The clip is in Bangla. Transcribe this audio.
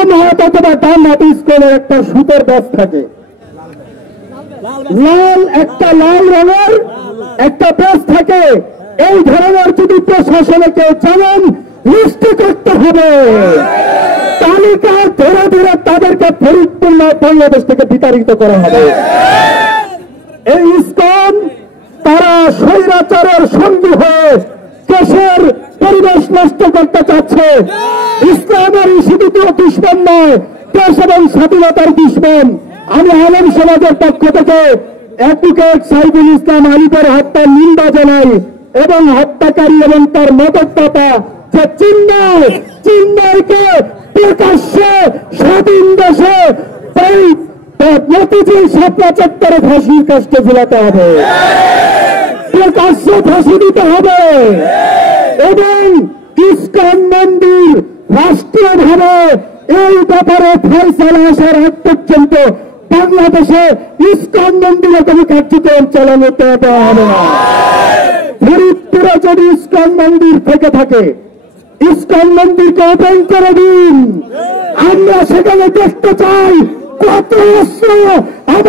বাম হাত অথবা ডান হাত ইসকনের একটা সুতোর ব্যাস থাকে, লাল রঙের একটা ব্যাস থাকে। এই ধরনের যদি প্রশাসনে কেউ চালান লিস্টে করতে হবে, তালিকা ধরে ধরে তাদেরকে ফরিদপুর বাংলাদেশ থেকে বিতাড়িত করা হবে। এই ইসকন তারা স্বৈরাচারের সঙ্গী হয়ে দেশের পরিবেশ নষ্ট করতে চাচ্ছে। ইসলামের শুধু দুশ্মন নয়, দেশ এবং স্বাধীনতার দুশ্মন। আমি আলেম সমাজের পক্ষ থেকে অ্যাডভোকেট সাইফুল ইসলাম আলিপের হত্যার নিন্দা জানাই এবং হত্যাকারী এবং তার মদতদাতা যে চিন্ময়কে প্রকাশ্যে স্বাধীন দেশে এই মতিঝিল শাপলা চত্বরে ফাঁসির কাজটা ঝুলাতে হবে, প্রকাশ্যে ফাঁসি দিতে হবে এবং ইসকন মন্দির রাষ্ট্রীয়ভাবে এই ব্যাপারে ফয়সালা আসার আগ পর্যন্ত বাংলাদেশে ইসকন মন্দিরে কোনো কার্যক্রম চালানো দেওয়া হবে না। ফরিদপুরে যদি ইসকন মন্দির থেকে থাকে, ইসকন মন্দিরকে ওপেন করে দিন। আমরা সেখানে দেখতে চাই কত অস্ত্র আমার